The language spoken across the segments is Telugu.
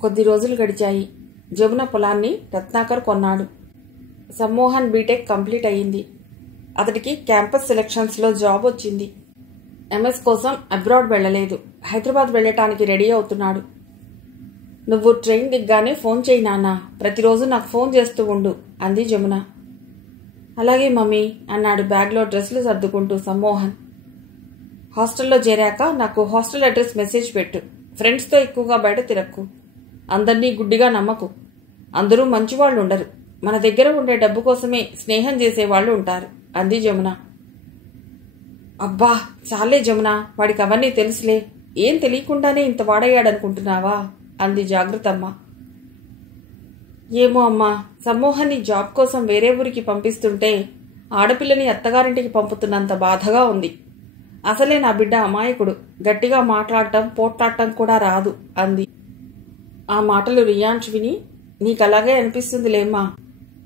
కొద్ది రోజులు గడిచాయి. జమున పొలాన్ని రత్నాకర్ కొన్నాడు. సమ్మోహన్ బీటెక్ కంప్లీట్ అయ్యింది. అతడికి క్యాంపస్ సెలక్షన్స్లో జాబ్ వచ్చింది. ఎంఎస్ కోసం అబ్రాడ్ వెళ్ళలేదు. హైదరాబాద్ వెళ్ళటానికి రెడీ అవుతున్నాడు. నువ్వు ట్రైన్ దిగ్గానే ఫోన్ చేయి నాన్న, ప్రతిరోజు నాకు ఫోన్ చేస్తూ ఉండు అంది జమున. అలాగే మమ్మీ అన్నాడు బ్యాగ్లో డ్రెస్సులు సర్దుకుంటూ సమ్మోహన్. హాస్టల్లో చేరాక నాకు హాస్టల్ అడ్రస్ మెసేజ్ పెట్టు. ఫ్రెండ్స్తో ఎక్కువగా బయట తిరక్కు. అందరినీ గుడ్డిగా నమ్మకు. అందరూ మంచివాళ్లు ఉండరు. మన దగ్గర ఉండే డబ్బు కోసమే స్నేహం చేసేవాళ్లు ఉంటారు అంది జమున. అబ్బా చాలే జమున, వాడికి అవన్నీ తెలుసులే. ఏం తెలియకుండానే ఇంత వాడయ్యాడనుకుంటున్నావా అంది జాగృతమ్మ. ఏమో అమ్మా, సమ్మోహన్ని జాబ్ కోసం వేరే ఊరికి పంపిస్తుంటే ఆడపిల్లని అత్తగారింటికి పంపుతున్నంత బాధగా ఉంది. అసలే నా బిడ్డ అమాయకుడు, గట్టిగా మాట్లాడటం పోట్లాడటం కూడా రాదు అంది. ఆ మాటలు రియాన్ష్ విని, నీకలాగే అనిపిస్తుందిలేమ్మా,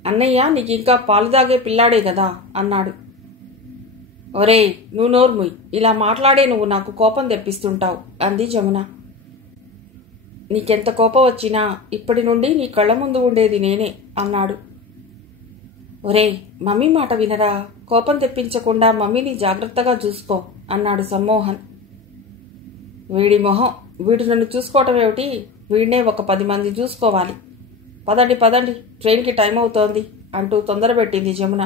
అన్నయ్య నీకింకా పాలు దాగే పిల్లాడే కదా అన్నాడు. ఒరేయ్ నువ్వు నోర్ముయ్, ఇలా మాట్లాడే నువ్వు నాకు కోపం తెప్పిస్తుంటావు అంది జమున. నీకెంత కోపం వచ్చినా ఇప్పటి నుండి నీ కళ్ళ ముందు ఉండేది నేనే అన్నాడు. ఒరేయ్ మమ్మీ మాట వినరా, కోపం తెప్పించకుండా మమ్మీని జాగ్రత్తగా చూసుకో అన్నాడు సమ్మోహన్. వీడి మొహం, వీడు నన్ను చూసుకోవటం ఏమిటి, వీడినే ఒక 10 మంది చూసుకోవాలి. పదండి పదండి, ట్రైన్కి టైం అవుతోంది అంటూ తొందరపెట్టింది జమున.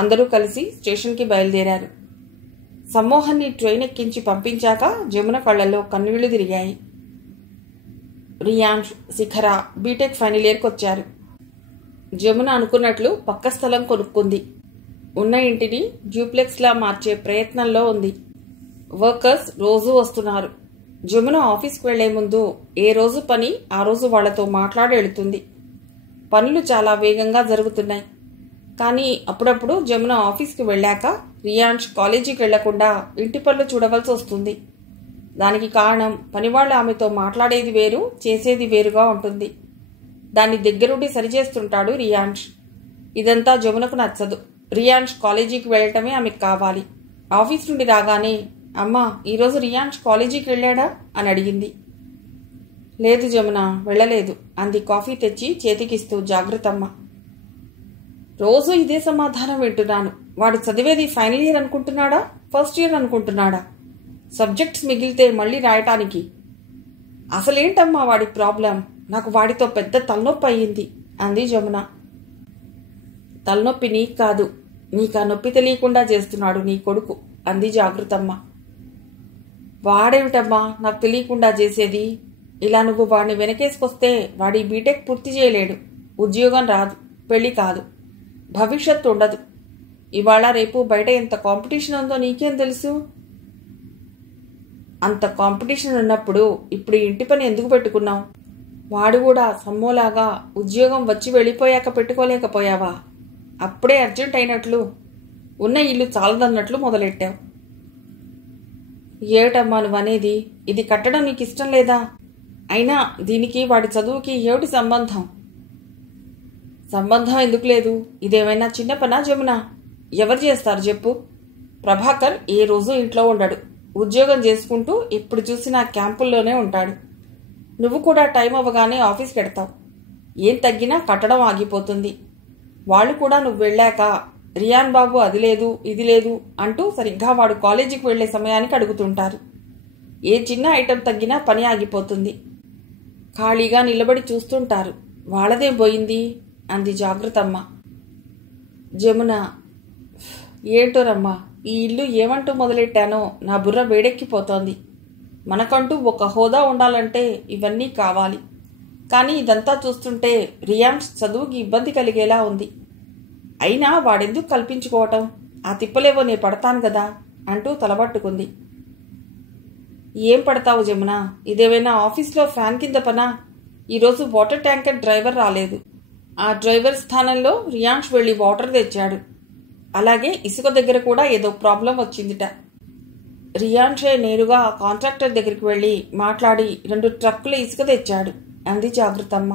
అందరూ కలిసి స్టేషన్కి బయలుదేరారు. సమ్మోహన్ని ట్రైన్ ఎక్కించి పంపించాక జమున కళ్లలో కన్నీళ్లు తిరిగాయి. రియాన్ష్, శిఖర బీటెక్ ఫైనల్ ఇయర్కి వచ్చారు. జమున అనుకున్నట్లు పక్క స్థలం కొనుక్కుంది. ఉన్న ఇంటిని డ్యూప్లెక్స్లా మార్చే ప్రయత్నంలో ఉంది. వర్కర్స్ రోజూ వస్తున్నారు. జమున ఆఫీస్కి వెళ్లే ముందు ఏ రోజు పని ఆ రోజు వాళ్లతో మాట్లాడి వెళుతుంది. పనులు చాలా వేగంగా జరుగుతున్నాయి. కానీ అప్పుడప్పుడు జమున ఆఫీస్కి వెళ్ళాక రియాన్ష్ కాలేజీకి వెళ్లకుండా ఇంటి పనులు చూడవలసి వస్తుంది. దానికి కారణం పనివాళ్లు ఆమెతో మాట్లాడేది వేరు, చేసేది వేరుగా ఉంటుంది. దాన్ని దగ్గరుండి సరిచేస్తుంటాడు రియాన్ష్. ఇదంతా జమునకు నచ్చదు. రియాన్ష్ కాలేజీకి వెళ్లటమే ఆమెకు కావాలి. ఆఫీస్ నుండి రాగానే, అమ్మా ఈరోజు రియాన్ష్ కాలేజీకి వెళ్ళాడా అని అడిగింది. లేదు జమున, వెళ్ళలేదు అంది కాఫీ తెచ్చి చేతికిస్తూ జాగృతమ్మ. రోజు ఇదే సమాధానం వింటున్నాను. వాడు చదివేది ఫైనల్ ఇయర్ అనుకుంటున్నాడా, ఫస్ట్ ఇయర్ అనుకుంటున్నాడా? సబ్జెక్ట్స్ మిగిలితే మళ్ళీ రాయటానికి. అసలేంటమ్మా వాడి ప్రాబ్లం? నాకు వాడితో పెద్ద తలనొప్పి అయ్యింది అంది జమున. తలనొప్పి నీకు కాదు, నీకు ఆ నొప్పి తెలియకుండా చేస్తున్నాడు నీ కొడుకు అంది జాగృతమ్మ. వాడేమిటమ్మా నాకు తెలియకుండా చేసేది? ఇలా నువ్వు వాడిని వెనకేసుకొస్తే వాడి బీటెక్ పూర్తి చేయలేడు. ఉద్యోగం రాదు, పెళ్లి కాదు, భవిష్యత్తు ఉండదు. ఇవాళ రేపు బయట ఎంత కాంపిటీషన్ ఉందో నీకేం తెలుసు? అంత కాంపిటీషన్ ఉన్నప్పుడు ఇప్పుడు ఇంటి పని ఎందుకు పెట్టుకున్నావు? వాడు కూడా సమ్మోలాగా ఉద్యోగం వచ్చి వెళ్ళిపోయాక పెట్టుకోలేకపోయావా? అప్పుడే అర్జెంట్ అయినట్లు ఉన్న ఇల్లు చాలదన్నట్లు మొదలెట్టావు. ఏమిటమ్మా నువ్వనేది? ఇది కట్టడం నీకు ఇష్టం లేదా? అయినా దీనికి వాడి చదువుకి ఏమిటి సంబంధం? సంబంధం ఎందుకు లేదు? ఇదేమైనా చిన్న పనా జమున? ఎవరు చేస్తారు చెప్పు? ప్రభాకర్ ఏ రోజు ఇంట్లో ఉండడు. ఉద్యోగం చేసుకుంటూ ఇప్పుడు చూసినా క్యాంపుల్లోనే ఉంటాడు. నువ్వు కూడా టైం అవ్వగానే ఆఫీస్కి వెడతావు. ఏం తగ్గినా కట్టడం ఆగిపోతుంది. వాళ్ళు కూడా నువ్వు వెళ్ళాక రియాన్ బాబు అది లేదు ఇది లేదు అంటూ సరిగ్గా వాడు కాలేజీకి వెళ్లే సమయానికి అడుగుతుంటారు. ఏ చిన్న ఐటెం తగ్గినా పని ఆగిపోతుంది. ఖాళీగా నిలబడి చూస్తుంటారు. వాళ్ళదేం పోయింది అంది జాగృతమ్మ. జమున, ఏంటోరమ్మా, ఈ ఇల్లు ఏమంటూ మొదలెట్టానో నా బుర్ర వేడెక్కిపోతోంది. మనకంటూ ఒక హోదా ఉండాలంటే ఇవన్నీ కావాలి. కానీ ఇదంతా చూస్తుంటే రియాన్స్ చదువుకి ఇబ్బంది కలిగేలా ఉంది. అయినా వాడెందుకు కల్పించుకోవటం? ఆ తిప్పలేవో నే పడతాను కదా అంటూ తలబట్టుకుంది. ఏం పడతావు జమున? ఇదేమైనా ఆఫీస్లో ఫ్యాన్ కింద పనా? ఈరోజు వాటర్ ట్యాంకర్ డ్రైవర్ రాలేదు. ఆ డ్రైవర్ స్థానంలో రియాన్స్ వెళ్లి వాటర్ తెచ్చాడు. అలాగే ఇసుక దగ్గర కూడా ఏదో ప్రాబ్లం వచ్చిందిట. రియాన్షే నేరుగా ఆ కాంట్రాక్టర్ దగ్గరికి వెళ్లి మాట్లాడి 2 ట్రక్కుల ఇసుక తెచ్చాడు అంది జాగృతమ్మ.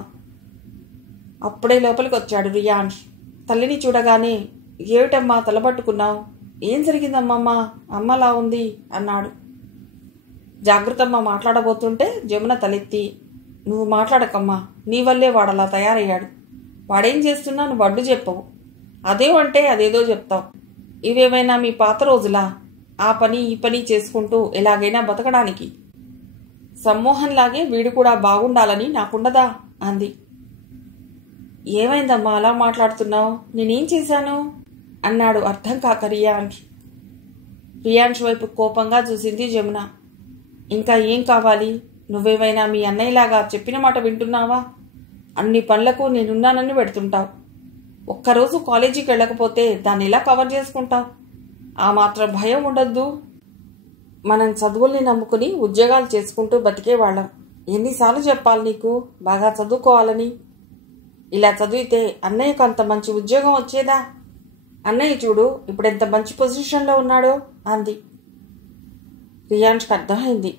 అప్పుడే లోపలికి వచ్చాడు రియాన్స్. తల్లిని చూడగానే, ఏమిటమ్మా తలబట్టుకున్నావు? ఏం జరిగిందమ్మమ్మా, అమ్మలా ఉంది అన్నాడు. జాగృతమ్మ మాట్లాడబోతుంటే జమున తలెత్తి, నువ్వు మాట్లాడకమ్మా, నీ వల్లే వాడలా తయారయ్యాడు. వాడేం చేస్తున్నా నువ్వు అడ్డు చెప్పవు. అదేమంటే అదేదో చెప్తావు. ఇవేమైనా మీ పాత రోజులా? ఆ పని ఈ పని చేసుకుంటూ ఎలాగైనా బతకడానికి. సమ్మోహన్లాగే వీడు కూడా బాగుండాలని నాకుండదా అంది. ఏమైందమ్మా అలా మాట్లాడుతున్నావు? నేనేం చేశాను అన్నాడు అర్థం కాక రియాన్ష్. రియాన్ష్ వైపు కోపంగా చూసింది జమున. ఇంకా ఏం కావాలి? నువ్వేమైనా మీ అన్నయ్యలాగా చెప్పిన మాట వింటున్నావా? అన్ని పనులకు నేనున్నానని పెడుతుంటావు. ఒక్కరోజు కాలేజీకి వెళ్ళకపోతే దాన్ని ఎలా కవర్ చేసుకుంటావు? ఆ మాత్రం భయం ఉండద్దు. మనం చదువుల్ని నమ్ముకుని ఉద్యోగాలు చేసుకుంటూ బతికేవాళ్ళం. ఎన్నిసార్లు చెప్పాలి నీకు బాగా చదువుకోవాలని? ఇలా చదివితే అన్నయ్యకు అంత మంచి ఉద్యోగం వచ్చేదా? అన్నయ్య చూడు ఇప్పుడు ఎంత మంచి పొజిషన్లో ఉన్నాడో అంది. రియాన్ష్కి అర్థమైంది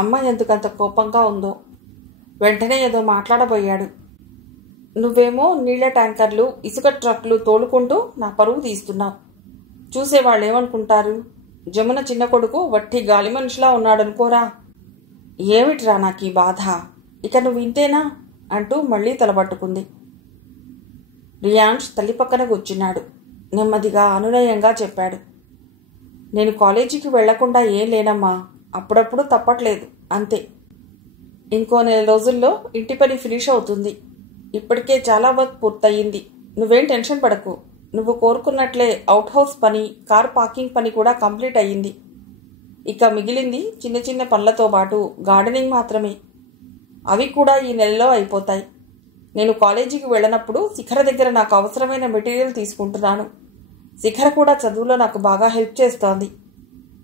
అమ్మ ఎందుకంత కోపంగా ఉందో. వెంటనే ఏదో మాట్లాడబోయాడు. నువ్వేమో నీళ్ల ట్యాంకర్లు ఇసుక ట్రక్లు తోలుకుంటూ నా పరువు తీస్తున్నావు. చూసేవాళ్ళు ఏమనుకుంటారు? జమున చిన్న కొడుకు వట్టి గాలి మనిషిలా ఉన్నాడనుకోరా. ఏమిట్రా నాకు ఈ బాధ? ఇక నువ్వు ఇంతేనా అంటూ మళ్లీ తలబట్టుకుంది. రియాన్ష్ తల్లి పక్కన కూర్చున్నాడు. నెమ్మదిగా అనునయంగా చెప్పాడు. నేను కాలేజీకి వెళ్లకుండా ఏం లేనమ్మా. అప్పుడప్పుడు తప్పట్లేదు అంతే. ఇంకో 4 రోజుల్లో ఇంటి పని ఫినిష్ అవుతుంది. ఇప్పటికే చాలా వర్క్ పూర్తయింది. నువ్వేం టెన్షన్ పడకు. నువ్వు కోరుకున్నట్లే అవుట్ హౌస్ పని, కార్ పార్కింగ్ పని కూడా కంప్లీట్ అయ్యింది. ఇక మిగిలింది చిన్న చిన్న పనులతో పాటు గార్డెనింగ్ మాత్రమే. అవి కూడా ఈ నెలలో అయిపోతాయి. నేను కాలేజీకి వెళ్ళినప్పుడు శిఖర దగ్గర నాకు అవసరమైన మెటీరియల్ తీసుకుంటున్నాను. శిఖర కూడా చదువులో నాకు బాగా హెల్ప్ చేస్తోంది.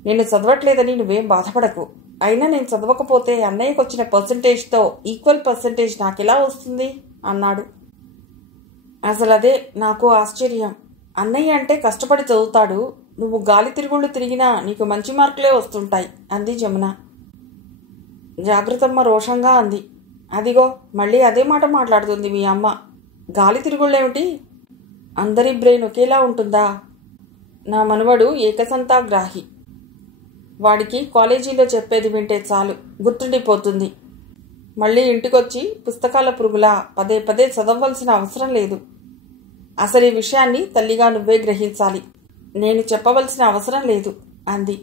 నేను చదవట్లేదని నువ్వేం బాధపడకు. అయినా నేను చదవకపోతే అన్నయ్యకు వచ్చిన పర్సంటేజ్తో ఈక్వల్ పర్సంటేజ్ నాకెలా వస్తుంది అన్నాడు. అసలు అదే నాకు ఆశ్చర్యం. అన్నయ్య అంటే కష్టపడి చదువుతాడు. నువ్వు గాలి తిరుగుళ్ళు తిరిగినా నీకు మంచి మార్కులే వస్తుంటాయి అంది జమున. జాగృతమ్మ రోషంగా అంది. అదిగో మళ్ళీ అదే మాట మాట్లాడుతుంది మీ అమ్మ. గాలి తిరుగుళ్ళేమిటి? అందరి బ్రెయిన్ ఒకేలా ఉంటుందా? నా మనవడు ఏకసంతాగ్రాహి. వాడికి కాలేజీలో చెప్పేది వింటే చాలు గుర్తుండిపోతుంది. మళ్ళీ ఇంటికొచ్చి పుస్తకాల పురుగులా పదే పదే చదవవలసిన అవసరం లేదు. అసలు ఈ విషయాన్ని తల్లిగా నువ్వే గ్రహించాలి. నేను చెప్పవలసిన అవసరం లేదు అంది.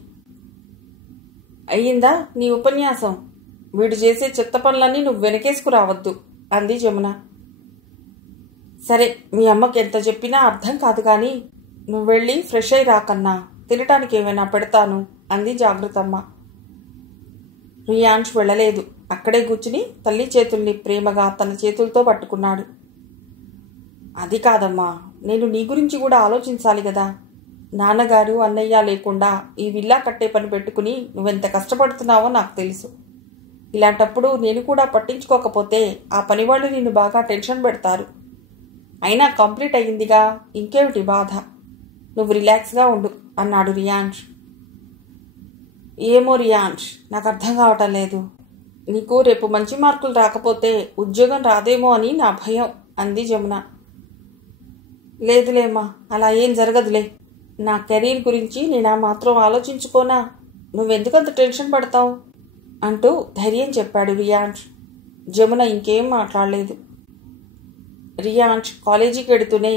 అయ్యిందా నీ ఉపన్యాసం? వీడు చేసే చెత్త పనులన్నీ నువ్వు వెనకేసుకురావద్దు అంది జమున. సరే మీ అమ్మకి ఎంత చెప్పినా అర్థం కాదు కానీ నువ్వు వెళ్ళి ఫ్రెష్ అయి రాకన్నా, తినటానికి ఏమైనా పెడతాను అంది జాగృతమ్మ. రియాన్ష్ వెళ్ళలేదు. అక్కడే కూర్చుని తల్లి చేతుల్ని ప్రేమగా తన చేతులతో పట్టుకున్నాడు. అది కాదమ్మా, నేను నీ గురించి కూడా ఆలోచించాలి కదా. నాన్నగారు అన్నయ్య లేకుండా ఈ విల్లా కట్టే పని పెట్టుకుని నువ్వెంత కష్టపడుతున్నావో నాకు తెలుసు. ఇలాంటప్పుడు నేను కూడా పట్టించుకోకపోతే ఆ పనివాళ్ళు నిన్ను బాగా టెన్షన్ పెడతారు. అయినా కంప్లీట్ అయ్యిందిగా, ఇంకేమిటి బాధ? నువ్వు రిలాక్స్గా ఉండు అన్నాడు రియాన్ష్. ఏమో రియాన్ష్, నాకు అర్థం కావటం లేదు. నీకు రేపు మంచి మార్కులు రాకపోతే ఉద్యోగం రాదేమో అని నా భయం అంది జమున. లేదులేమ్మా, అలా ఏం జరగదులే. నా కెరీర్ గురించి నేను మాత్రం ఆలోచించుకోనా? నువ్వెందుకంత టెన్షన్ పడతావు అంటూ ధైర్యం చెప్పాడు రియాన్ష్. జమున ఇంకేం మాట్లాడలేదు. రియాన్ష్ కాలేజీకి వెడుతూనే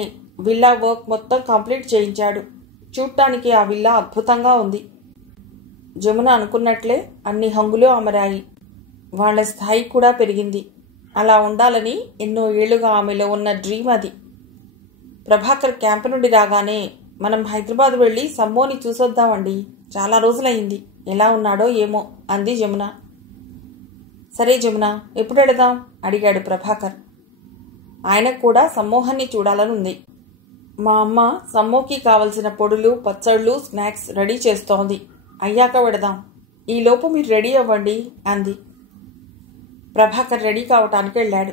విల్లా వర్క్ మొత్తం కంప్లీట్ చేయించాడు. చూడటానికి ఆ విల్లా అద్భుతంగా ఉంది. జమున అనుకున్నట్లే అన్ని హంగులు అమరాయి. వాళ్ల స్థాయి కూడా పెరిగింది. అలా ఉండాలని ఎన్నో ఏళ్లుగా ఆమెలో ఉన్న డ్రీమ్ అది. ప్రభాకర్ క్యాంపు నుండి రాగానే మనం హైదరాబాద్ వెళ్ళి సమ్మోని చూసొద్దామండి, చాలా రోజులైంది, ఎలా ఉన్నాడో ఏమో అంది జమున. సరే జమున, ఎప్పుడు వెళదాం అడిగాడు ప్రభాకర్. ఆయనకు కూడా సమ్మోహన్ని చూడాలనుంది. మా అమ్మ సమ్మోకి కావలసిన పొడులు, పచ్చళ్ళు, స్నాక్స్ రెడీ చేస్తోంది. అయ్యాక వెడదాం. ఈలోపు మీరు రెడీ అవ్వండి అంది. ప్రభాకర్ రెడీ కావటానికి వెళ్ళాడు.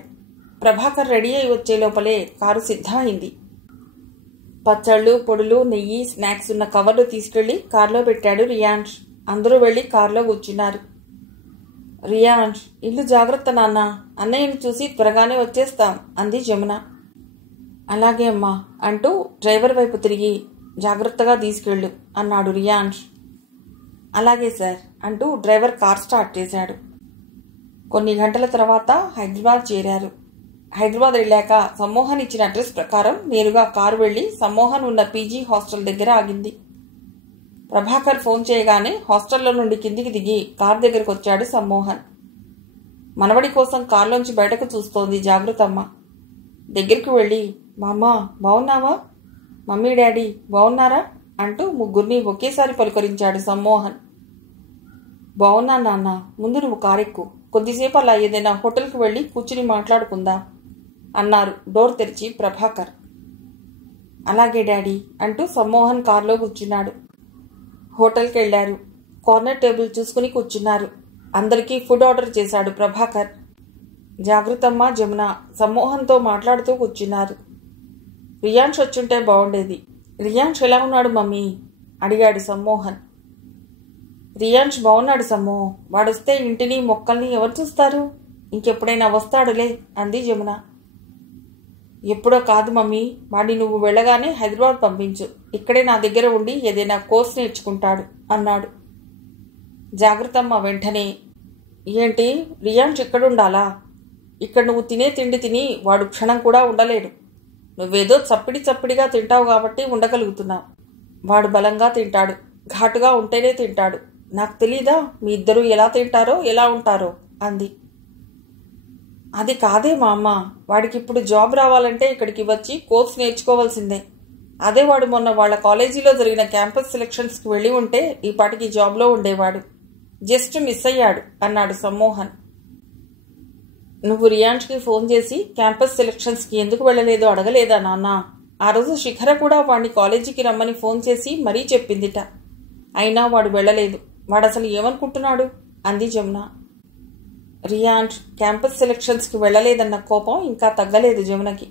ప్రభాకర్ రెడీ అయి వచ్చే లోపలే కారు సిద్ధమైంది. పచ్చళ్ళు, పొడులు, నెయ్యి, స్నాక్స్ ఉన్న కవర్లు తీసుకెళ్లి కారులో పెట్టాడు రియాన్ష్. అందరూ వెళ్లి కారులో కూర్చున్నారు. రియాన్ష్, ఇల్లు జాగ్రత్త నాన్న, అన్నయ్యని చూసి త్వరగానే వచ్చేస్తాం అంది జమున. అలాగే అమ్మా అంటూ డ్రైవర్ వైపు తిరిగి జాగ్రత్తగా తీసుకెళ్ళు అన్నాడు రియాన్ష్. అలాగే సార్ అంటూ డ్రైవర్ కార్ స్టార్ట్ చేశాడు. కొన్ని గంటల తర్వాత హైదరాబాద్ చేరారు. హైదరాబాద్ వెళ్ళాక సమ్మోహన్ ఇచ్చిన అడ్రస్ ప్రకారం నేరుగా కారు వెళ్లి సమ్మోహన్ ఉన్న పీజీ హాస్టల్ దగ్గర ఆగింది. ప్రభాకర్ ఫోన్ చేయగానే హాస్టల్లో నుండి కిందికి దిగి కారు దగ్గరకు వచ్చాడు సమ్మోహన్. మనవడి కోసం కారులోంచి బయటకు చూస్తోంది జాగృతమ్మ. దగ్గరికి వెళ్ళి, మామ్మ బావున్నావా, మమ్మీ డాడీ బావున్నారా అంటూ ముగ్గురిని ఒకేసారి పలుకరించాడు సమ్మోహన్. బావున్నా నాన్న, ముందు నువ్వు కారెక్కు, కొద్దిసేపు అలా ఏదైనా హోటల్కి వెళ్ళి కూర్చుని మాట్లాడుకుందా అన్నారు డోర్ తెరిచి ప్రభాకర్. అలాగే డాడీ అంటూ సమ్మోహన్ కారులో కూర్చున్నాడు. హోటల్కి వెళ్లారు. కార్నర్ టేబుల్ చూసుకుని కూర్చున్నారు. అందరికీ ఫుడ్ ఆర్డర్ చేశాడు ప్రభాకర్. జాగృతమ్మ, జమున సమ్మోహన్తో మాట్లాడుతూ కూర్చున్నారు. రియాన్స్ వచ్చుంటే బాగుండేది. రియాన్స్ ఎలా ఉన్నాడు మమ్మీ అడిగాడు సమ్మోహన్. రియాన్స్ బాగున్నాడు సమ్మో, వాడొస్తే ఇంటిని మొక్కల్ని ఎవరు చూస్తారు, ఇంకెప్పుడైనా వస్తాడులే అంది జమున. ఎప్పుడో కాదు మమ్మీ, వాడిని నువ్వు వెళ్ళగానే హైదరాబాద్ పంపించు, ఇక్కడే నా దగ్గర ఉండి ఏదైనా కోర్స్ నేర్చుకుంటాడు అన్నాడు. జాగృతమ్మ వెంటనే, ఏంటి రియాన్స్ ఇక్కడుండాలా? ఇక్కడ నువ్వు తినే తిండి తిని వాడు క్షణం కూడా ఉండలేడు. నువ్వేదో చప్పిడిగా తింటావు కాబట్టి ఉండగలుగుతున్నావు. వాడు బలంగా తింటాడు, ఘాటుగా ఉంటేనే తింటాడు. నాకు తెలీదా మీ ఇద్దరూ ఎలా తింటారో ఎలా ఉంటారో అంది. అది కాదే మా అమ్మ, వాడికి ఇప్పుడు జాబ్ రావాలంటే ఇక్కడికి వచ్చి కోర్స్ నేర్చుకోవాల్సిందే. అదే వాడు మొన్న వాళ్ళ కాలేజీలో జరిగిన క్యాంపస్ సెలక్షన్స్కి వెళ్ళి ఉంటే ఈ పాటికి జాబ్లో ఉండేవాడు. జస్ట్ మిస్ అయ్యాడు అన్నాడు సమ్మోహన్. నువ్వు రియాన్స్కి ఫోన్ చేసి క్యాంపస్ సెలక్షన్స్కి ఎందుకు వెళ్ళలేదో అడగలేదా నాన్న? ఆ రోజు శిఖర కూడా వాడిని కాలేజీకి రమ్మని ఫోన్ చేసి మరీ చెప్పిందిట. అయినా వాడు వెళ్ళలేదు. వాడసలు ఏమనుకుంటున్నాడు అంది జమున. రియాన్స్ క్యాంపస్ సెలక్షన్స్కి వెళ్ళలేదన్న కోపం ఇంకా తగ్గలేదు జమునకి.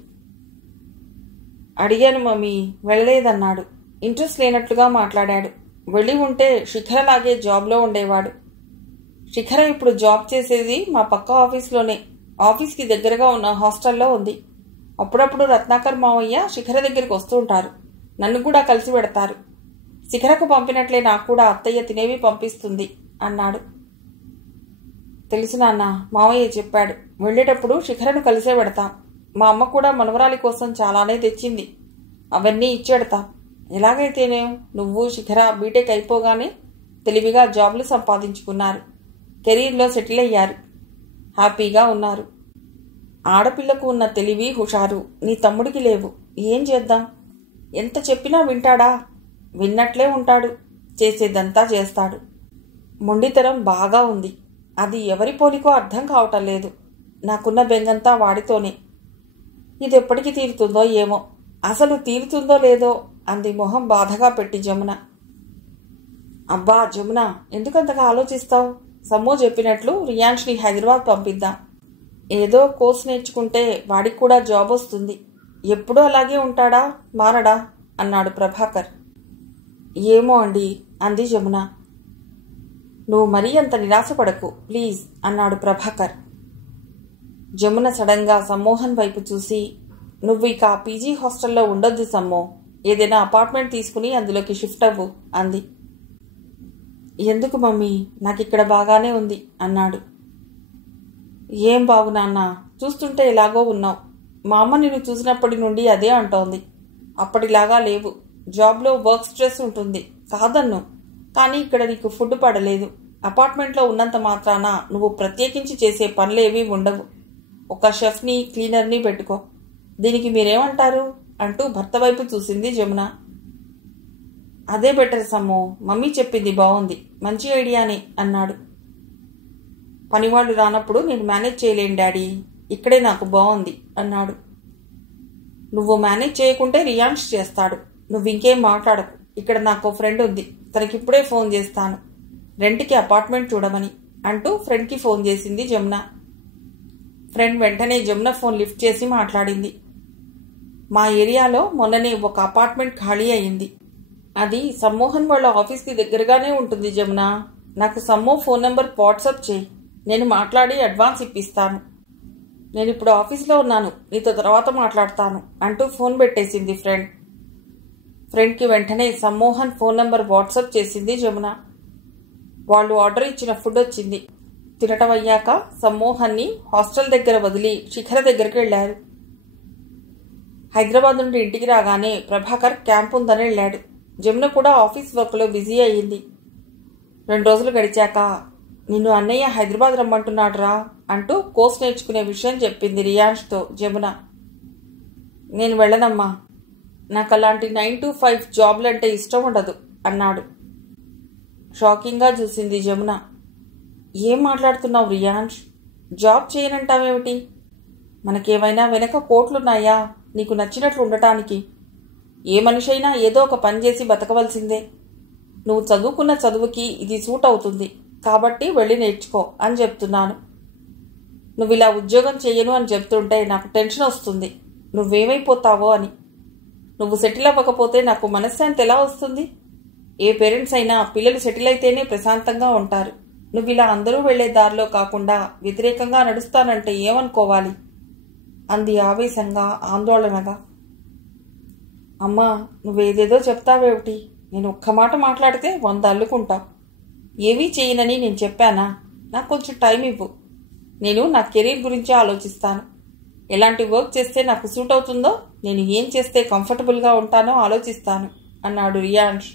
అడిగాను మమ్మీ, వెళ్ళలేదన్నాడు. ఇంట్రెస్ట్ లేనట్లుగా మాట్లాడాడు. వెళ్ళి ఉంటే శిఖరలాగే జాబ్లో ఉండేవాడు. శిఖర ఇప్పుడు జాబ్ చేసేది మా పక్క ఆఫీస్లోనే, ఆఫీస్కి దగ్గరగా ఉన్న హాస్టల్లో ఉంది. అప్పుడప్పుడు రత్నాకర్ మావయ్య శిఖర దగ్గరికి వస్తూ ఉంటారు. నన్ను కూడా కలిసి పెడతారు. శిఖరకు పంపినట్లే నాకు కూడా అత్తయ్య తినేవి పంపిస్తుంది అన్నాడు. తెలుసు నాన్న, మావయ్య చెప్పాడు. వెళ్ళేటప్పుడు శిఖరను కలిసే పెడతాం. మా అమ్మ కూడా మనవరాలి కోసం చాలానే తెచ్చింది. అవన్నీ ఇచ్చేడతాం. ఎలాగైతేనేం నువ్వు శిఖర బీటెక్ అయిపోగానే తెలివిగా జాబ్లు సంపాదించుకున్నారు. కెరీర్లో సెటిల్ అయ్యారు. హ్యాపీగా ఉన్నారు. ఆడపిల్లకు ఉన్న తెలివి హుషారు నీ తమ్ముడికి లేవు. ఏం చేద్దాం? ఎంత చెప్పినా వింటాడా? విన్నట్లే ఉంటాడు. చేసేదంతా చేస్తాడు. మొండితనం బాగా ఉంది. అది ఎవరి పోలికో అర్థం కావటం లేదు. నాకున్న బెంగంతా వాడితోనే. ఇది ఎప్పటికి తీరుతుందో ఏమో. అసలు తీరుతుందో లేదో అంది మొహం బాధగా పెట్టి జమున. అబ్బా జమున, ఎందుకంతగా ఆలోచిస్తావు? సమ్మో చెప్పినట్లు రియాన్స్ని హైదరాబాద్ పంపిద్దాం. ఏదో కోర్స్ నేర్చుకుంటే వాడికి కూడా జాబ్ వస్తుంది. ఎప్పుడూ అలాగే ఉంటాడా, మారడా అన్నాడు ప్రభాకర్. ఏమో అండి అంది జమున. నువ్వు మరీ అంత నిరాశపడకు ప్లీజ్ అన్నాడు ప్రభాకర్. జమున సడన్గా సమ్మోహన్ వైపు చూసి, నువ్వు ఇక ఆ పీజీ హాస్టల్లో ఉండొద్దు సమ్మో, ఏదైనా అపార్ట్మెంట్ తీసుకుని అందులోకి షిఫ్ట్ అవ్వు అంది. ఎందుకు మమ్మీ, నాకిక్కడ బాగానే ఉంది అన్నాడు. ఏం బాగు నాన్న, చూస్తుంటే ఎలాగో ఉన్నావు. మా అమ్మ నిన్ను చూసినప్పటి నుండి అదే అంటోంది. అప్పటిలాగా లేవు. జాబ్లో వర్క్ స్ట్రెస్ ఉంటుంది కాదన్ను, కానీ ఇక్కడ నీకు ఫుడ్ పడలేదు. అపార్ట్మెంట్లో ఉన్నంత మాత్రాన నువ్వు ప్రత్యేకించి చేసే పనులేవీ ఉండవు. ఒక షెఫ్ని క్లీనర్ని పెట్టుకో. దీనికి మీరేమంటారు అంటూ భర్త వైపు చూసింది జమున. అదే బెటర్ సమ్మో, మమ్మీ చెప్పింది బాగుంది, మంచి ఐడియానే అన్నాడు. పనివాళ్ళు రానప్పుడు నేను మేనేజ్ చేయలేను డాడీ, ఇక్కడే నాకు బాగుంది అన్నాడు. నువ్వు మేనేజ్ చేయకుంటే రియాన్స్ చేస్తాడు. నువ్వు ఇంకేం మాట్లాడకు. ఇక్కడ నాకు ఫ్రెండ్ ఉంది, తనకిప్పుడే ఫోన్ చేస్తాను రెంట్కి అపార్ట్మెంట్ చూడమని అంటూ ఫ్రెండ్కి ఫోన్ చేసింది జమున. ఫ్రెండ్ వెంటనే జమున ఫోన్ లిఫ్ట్ చేసి మాట్లాడింది. మా ఏరియాలో మొన్ననే ఒక అపార్ట్మెంట్ ఖాళీ అయింది. అది సమ్మోహన్ వాళ్ళ ఆఫీస్కి దగ్గరగానే ఉంటుంది జమున. నాకు సమ్మో ఫోన్ నెంబర్ వాట్సాప్ చేయి, నేను మాట్లాడి అడ్వాన్స్ ఇప్పిస్తాను. నేను ఇప్పుడు ఆఫీస్లో ఉన్నాను, నీతో తర్వాత మాట్లాడతాను అంటూ ఫోన్ పెట్టేసింది ఫ్రెండ్. ఫ్రెండ్కి వెంటనే సమ్మోహన్ ఫోన్ నెంబర్ వాట్సాప్ చేసింది జమున. వాళ్ళు ఆర్డర్ ఇచ్చిన ఫుడ్ వచ్చింది. తినటం అయ్యాక సమ్మోహన్ని హాస్టల్ దగ్గర వదిలి శిఖర దగ్గరికి వెళ్లారు. హైదరాబాద్ నుండి ఇంటికి రాగానే ప్రభాకర్ క్యాంప్ ఉందని వెళ్ళాడు. జమున కూడా ఆఫీస్ వర్క్లో బిజీ అయ్యింది. 2 రోజులు గడిచాక నిన్ను అన్నయ్య హైదరాబాద్ రమ్మంటున్నాడురా అంటూ కోర్స్ నేర్చుకునే విషయం చెప్పింది రియాన్ష్తో జమున. నేను వెళ్ళనమ్మా, నాకు అలాంటి 9 to 5 జాబ్లంటే ఇష్టం ఉండదు అన్నాడు. షాకింగ్గా చూసింది జమున. ఏం మాట్లాడుతున్నావు రియాన్ష్? జాబ్ చేయనంటావేమిటి? మనకేమైనా వెనక కోట్లున్నాయా నీకు నచ్చినట్లు ఉండటానికి? ఏ మనిషి అయినా ఏదో ఒక పని చేసి బతకవలసిందే. నువ్వు చదువుకున్న చదువుకి ఇది సూట్ అవుతుంది కాబట్టి వెళ్ళి నేర్చుకో అని చెప్తున్నాను. నువ్వు ఇలా ఉద్యోగం చెయ్యను అని చెప్తుంటే నాకు టెన్షన్ వస్తుంది, నువ్వేమైపోతావో అని. నువ్వు సెటిల్ అవ్వకపోతే నాకు మనశ్శాంతి ఎలా వస్తుంది? ఏ పేరెంట్స్ అయినా పిల్లలు సెటిల్ అయితేనే ప్రశాంతంగా ఉంటారు. నువ్వు ఇలా అందరూ వెళ్లే దారిలో కాకుండా వ్యతిరేకంగా నడుస్తానంటే ఏమనుకోవాలి అంది ఆవేశంగా, ఆందోళనగా. అమ్మా, నువ్వేదేదో చెప్తావేమిటి? నేను ఒక్క మాట మాట్లాడితే 100 అల్లుకుంటావు. ఏమీ చేయనని నేను చెప్పానా? నాకు కొంచెం టైం ఇవ్వు. నేను నా కెరీర్ గురించి ఆలోచిస్తాను. ఎలాంటి వర్క్ చేస్తే నాకు సూట్ అవుతుందో, నేను ఏం చేస్తే కంఫర్టబుల్గా ఉంటానో ఆలోచిస్తాను అన్నాడు రియాన్ష్.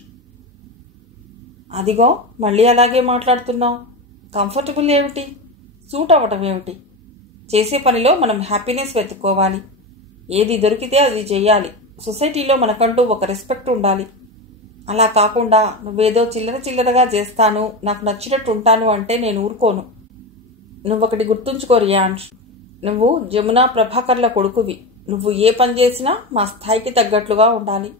అదిగో మళ్ళీ అలాగే మాట్లాడుతున్నావు. కంఫర్టబుల్ ఏమిటి, సూట్ అవ్వటం ఏమిటి? చేసే పనిలో మనం హ్యాపీనెస్ వెతుక్కోవాలి. ఏది దొరికితే అది చెయ్యాలి. సొసైటీలో మనకంటూ ఒక రెస్పెక్ట్ ఉండాలి. అలా కాకుండా నువ్వేదో చిల్లరగా చేస్తాను, నాకు నచ్చినట్టు ఉంటాను అంటే నేను ఊరుకోను. నువ్వొకటి గుర్తుంచుకో రియాన్ష్, నువ్వు జమున ప్రభాకర్ల కొడుకువి. నువ్వు ఏ పని చేసినా మా స్థాయికి తగ్గట్లుగా ఉండాలి.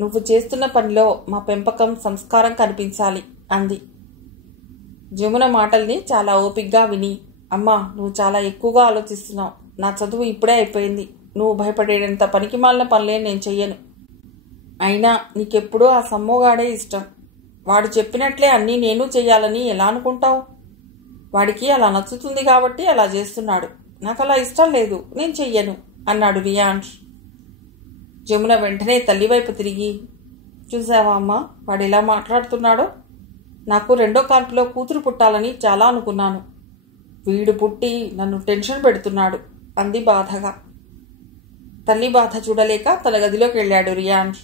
నువ్వు చేస్తున్న పనిలో మా పెంపకం, సంస్కారం కనిపించాలి అంది. జమున మాటల్ని చాలా ఓపిగ్గా విని, అమ్మా నువ్వు చాలా ఎక్కువగా ఆలోచిస్తున్నావు. నా చదువు ఇప్పుడే అయిపోయింది. నువ్వు భయపడేటంత పనికిమాలిన పనులే నేను చెయ్యను. అయినా నీకెప్పుడూ ఆ సమ్మోగాడే ఇష్టం. వాడు చెప్పినట్లే అన్నీ నేను చెయ్యాలని ఎలా అనుకుంటావు? వాడికి అలా నచ్చుతుంది కాబట్టి అలా చేస్తున్నాడు. నాకు అలా ఇష్టం లేదు, నేను చెయ్యను అన్నాడు రియాన్ష్. జమున వెంటనే తల్లివైపు తిరిగి, చూసావా అమ్మా వాడు ఎలా మాట్లాడుతున్నాడో? నాకు 2వ కాన్పులో కూతురు పుట్టాలని చాలా అనుకున్నాను. వీడు పుట్టి నన్ను టెన్షన్ పెడుతున్నాడు అంది బాధగా. తల్లి బాధ చూడలేక తన గదిలోకి వెళ్ళాడు రియాన్ష్.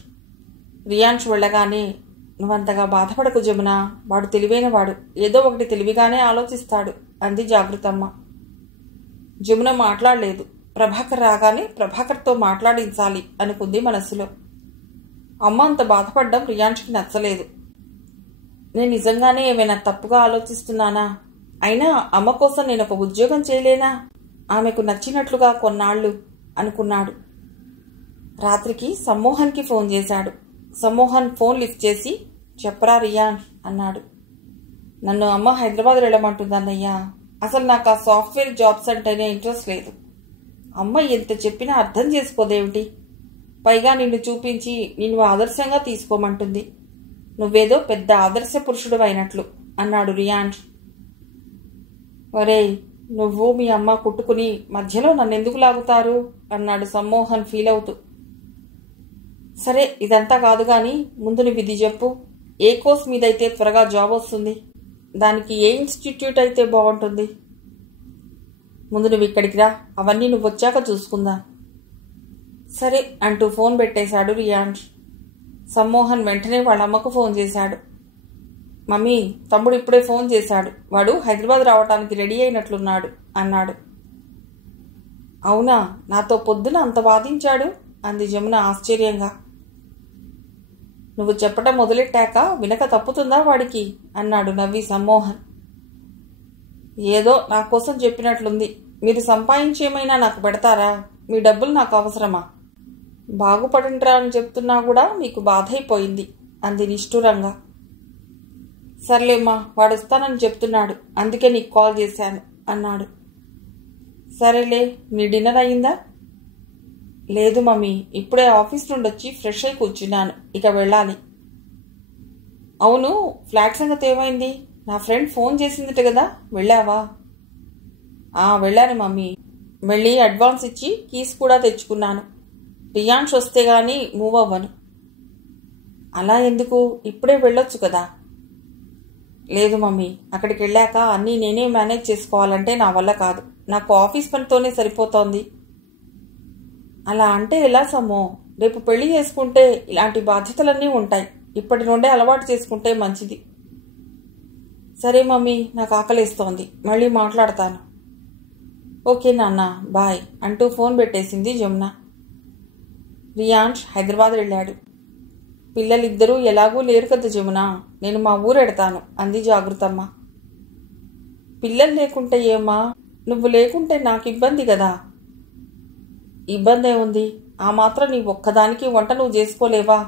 రియాన్ష్ వెళ్ళగానే, నువ్వంతగా బాధపడకు జమున, వాడు తెలివైనవాడు, ఏదో ఒకటి తెలివిగానే ఆలోచిస్తాడు అంది జాగృతమ్మ. జమున మాట్లాడలేదు. ప్రభాకర్ రాగానే ప్రభాకర్తో మాట్లాడించాలి అనుకుంది మనస్సులో. అమ్మ అంత బాధపడ్డం రియాన్ష్కి నచ్చలేదు. నేను నిజంగానే ఏమైనా తప్పుగా ఆలోచిస్తున్నానా? అయినా అమ్మ కోసం నేను ఒక ఉద్యోగం చేయలేనా? ఆమెకు నచ్చినట్లుగా కొన్నాళ్ళు అనుకున్నాడు. రాత్రికి సమ్మోహన్కి ఫోన్ చేశాడు. సమ్మోహన్ ఫోన్ లిఫ్ట్ చేసి, చెప్పరా రియాన్ష్ అన్నాడు. నన్ను అమ్మ హైదరాబాద్ వెళ్ళమంటుందన్నయ్యా. అసలు నాకు ఆ సాఫ్ట్వేర్ జాబ్స్ అంటేనే ఇంట్రెస్ట్ లేదు. అమ్మ ఎంత చెప్పినా అర్థం చేసుకోదేమిటి? పైగా నిన్ను చూపించి నిన్ను ఆదర్శంగా తీసుకోమంటుంది. నువ్వేదో పెద్ద ఆదర్శ పురుషుడు అయినట్లు అన్నాడు రియాన్ష్. ఒరేయ్, నువ్వు మీ అమ్మ కుట్టుకుని మధ్యలో నన్నెందుకు లాగుతారు అన్నాడు సమ్మోహన్ ఫీల్ అవుతూ. సరే ఇదంతా కాదు గాని ముందు నువ్వు ఇది చెప్పు. ఏ కోర్స్ మీదైతే త్వరగా జాబ్ వస్తుంది? దానికి ఏ ఇన్స్టిట్యూట్ అయితే బాగుంటుంది? ముందు నువ్వు ఇక్కడికి రా, అవన్నీ నువ్వు వచ్చాక చూసుకుందా. సరే అంటూ ఫోన్ పెట్టేశాడు రియాన్ష్. సమ్మోహన్ వెంటనే వాళ్ళ అమ్మకు ఫోన్ చేశాడు. మమ్మీ, తమ్ముడు ఇప్పుడే ఫోన్ చేశాడు. వాడు హైదరాబాద్ రావటానికి రెడీ అయినట్లున్నాడు అన్నాడు. అవునా, నాతో పొద్దున అంత వాదించాడు అంది జమున ఆశ్చర్యంగా. నువ్వు చెప్పటం మొదలెట్టాక వినక తప్పుతుందా వాడికి అన్నాడు నవ్వి సమ్మోహన్. ఏదో నా కోసం చెప్పినట్లుంది. మీరు సంపాదించేమైనా నాకు పెడతారా? మీ డబ్బులు నాకు అవసరమా? బాగుపడండిరా అని చెప్తున్నా కూడా మీకు బాధ అయిపోయింది అంది నిష్ఠురంగా. సర్లేమ్మా, వాడు వస్తానని చెప్తున్నాడు, అందుకే నీకు కాల్ చేశాను అన్నాడు. సరేలే, నీ డిన్నర్ అయిందా? లేదు మమ్మీ, ఇప్పుడే ఆఫీస్ నుండి వచ్చి ఫ్రెష్ అయి కూర్చున్నాను, ఇక వెళ్ళాలి. అవును, ఫ్లాట్ సంగతి ఏమైంది? నా ఫ్రెండ్ ఫోన్ చేసిందిట కదా, వెళ్ళావా? వెళ్ళాను మమ్మీ. వెళ్ళి అడ్వాన్స్ ఇచ్చి కీస్ కూడా తెచ్చుకున్నాను. రియాన్ష్ వస్తే గానీ మూవ్ అవ్వను. అలా ఎందుకు? ఇప్పుడే వెళ్ళొచ్చు కదా. లేదు మమ్మీ, అక్కడికి వెళ్ళాక అన్నీ నేనే మేనేజ్ చేసుకోవాలంటే నా వల్ల కాదు. నాకు ఆఫీస్ పనితోనే సరిపోతోంది. అలా అంటే ఎలా సమ్మో? రేపు పెళ్లి చేసుకుంటే ఇలాంటి బాధ్యతలన్నీ ఉంటాయి. ఇప్పటి నుండే అలవాటు చేసుకుంటే మంచిది. సరే మమ్మీ, నాకు ఆకలేస్తోంది. మళ్ళీ మాట్లాడతాను. ఓకే నాన్న, బాయ్ అంటూ ఫోన్ పెట్టేసింది జమున. రియాన్ష్ హైదరాబాద్ వెళ్ళాడు. పిల్లలిద్దరూ ఎలాగూ లేరు కదా జమున, నేను మా ఊరెడతాను అంది జాగృతమ్మ. పిల్లలు లేకుంటే ఏమ్మా? నువ్వు లేకుంటే నాకు ఇబ్బంది కదా. ఇబ్బంది ఏముంది? ఆ మాత్రం నీ ఒక్కదానికి వంట నువ్వు చేసుకోలేవా?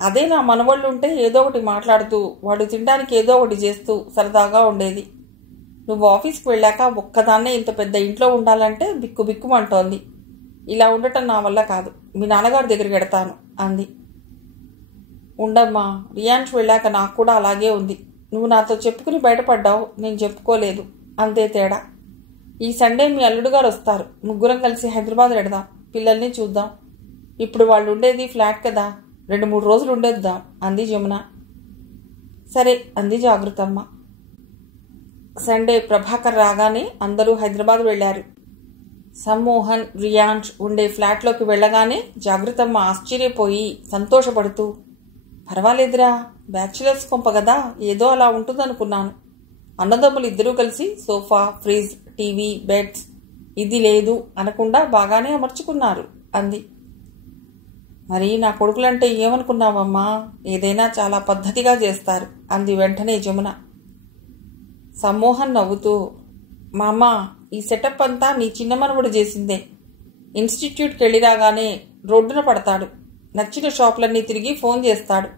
అదే నా మనవళ్ళుంటే ఏదో ఒకటి మాట్లాడుతూ వాడు తినడానికి ఏదో ఒకటి చేస్తూ సరదాగా ఉండేది. నువ్వు ఆఫీస్కి వెళ్ళాక ఒక్కదాన్నే ఇంత పెద్ద ఇంట్లో ఉండాలంటే బిక్కు బిక్కుమంటోంది. ఇలా ఉండటం నా వల్ల కాదు. మీ నాన్నగారి దగ్గరికి వెడతాను అంది. ఉండమ్మా, రియాన్ష్ వెళ్ళాక నాకు కూడా అలాగే ఉంది. నువ్వు నాతో చెప్పుకుని బయటపడ్డావు, నేను చెప్పుకోలేదు, అంతే తేడా. ఈ సండే మీ అల్లుడు గారు వస్తారు. ముగ్గురం కలిసి హైదరాబాద్ వెడదాం. పిల్లల్ని చూద్దాం. ఇప్పుడు వాళ్ళు ఉండేది ఫ్లాట్ కదా, 2-3 రోజులు ఉండేద్దాం అంది జమున. సరే అంది జాగృతమ్మ. సండే ప్రభాకర్ రాగానే అందరూ హైదరాబాద్ వెళ్లారు. సమ్మోహన్, రియాన్ష్ ఉండే ఫ్లాట్లోకి వెళ్ళగానే జాగృతమ్మ ఆశ్చర్యపోయి సంతోషపడుతూ, పర్వాలేదురా, బ్యాచులర్స్ కొంప కదా, ఏదో అలా ఉంటుందనుకున్నాను. అన్నదమ్ములు ఇద్దరూ కలిసి సోఫా, ఫ్రిడ్జ్, టీవీ, బెడ్స్, ఇది లేదు అనకుండా బాగానే అమర్చుకున్నారు అంది. మరి నా కొడుకులంటే ఏమనుకున్నావమ్మా? ఏదైనా చాలా పద్ధతిగా చేస్తారు అంది వెంటనే జమున. సమ్మోహన్ నవ్వుతూ, మా అమ్మ, ఈ సెటప్ అంతా నీ చిన్న మనవడు చేసిందే. ఇన్స్టిట్యూట్కి వెళ్ళి రాగానే రోడ్డున పడతాడు. నచ్చిన షాపులన్నీ తిరిగి ఫోన్ చేస్తాడు.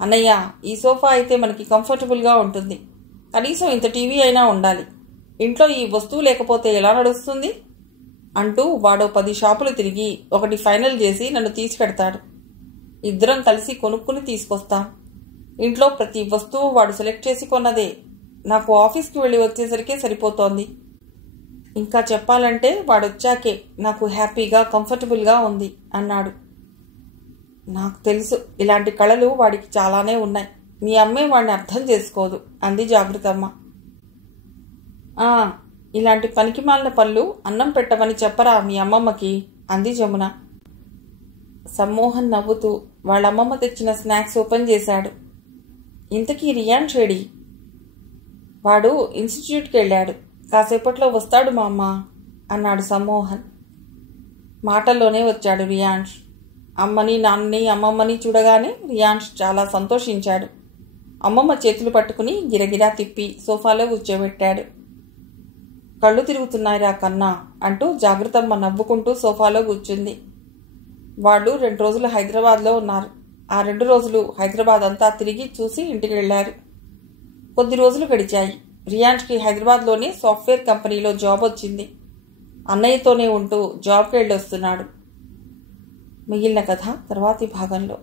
అన్నయ్య, ఈ సోఫా అయితే మనకి కంఫర్టబుల్గా ఉంటుంది. కనీసం ఇంత టీవీ అయినా ఉండాలి. ఇంట్లో ఈ వస్తువు లేకపోతే ఎలా నడుస్తుంది అంటూ వాడో 10 షాపులు తిరిగి ఒకటి ఫైనల్ చేసి నన్ను తీసుకెడతాడు. ఇద్దరం కలిసి కొనుక్కుని తీసుకొస్తాం. ఇంట్లో ప్రతి వస్తువు వాడు సెలెక్ట్ చేసి కొన్నదే. నాకు ఆఫీస్కి వెళ్ళి వచ్చేసరికే సరిపోతోంది. ఇంకా చెప్పాలంటే వాడొచ్చాకే నాకు హ్యాపీగా, కంఫర్టబుల్గా ఉంది అన్నాడు. నాకు తెలుసు, ఇలాంటి కళలు వాడికి చాలానే ఉన్నాయి. మీ అమ్మే వాడిని అర్థం చేసుకోదు అంది జాగృతమ్మ. ఇలాంటి పనికిమాలిన పళ్ళు అన్నం పెట్టమని చెప్పరా మీ అమ్మమ్మకి అంది జమున. సమ్మోహన్ నవ్వుతూ వాళ్ళమ్మమ్మ తెచ్చిన స్నాక్స్ ఓపెన్ చేశాడు. ఇంతకీ రియాన్ షేడి? వాడు ఇన్స్టిట్యూట్కి వెళ్ళాడు. కాసేపట్లో వస్తాడు మా అమ్మ అన్నాడు సమ్మోహన్. మాటల్లోనే వచ్చాడు రియాన్ష్. అమ్మని, నాన్నని, అమ్మమ్మని చూడగానే రియాన్ష్ చాలా సంతోషించాడు. అమ్మమ్మ చేతులు పట్టుకుని గిరగిరా తిప్పి సోఫాలో కూర్చోబెట్టాడు. కళ్ళు తిరుగుతున్నాయిరా కన్నా అంటూ జాగృతమ్మ నవ్వుకుంటూ సోఫాలో కూర్చుంది. వాళ్ళు 2 రోజులు హైదరాబాద్లో ఉన్నారు. ఆ 2 రోజులు హైదరాబాద్ అంతా తిరిగి చూసి ఇంటికి వెళ్లారు. కొద్ది రోజులు గడిచాయి. రియాన్ష్కి హైదరాబాద్లోనే సాఫ్ట్వేర్ కంపెనీలో జాబ్ వచ్చింది. అన్నయ్యతోనే ఉంటూ జాబ్కి వెళ్ళొస్తున్నాడు. మిగిలిన కథ తర్వాతి భాగంలో.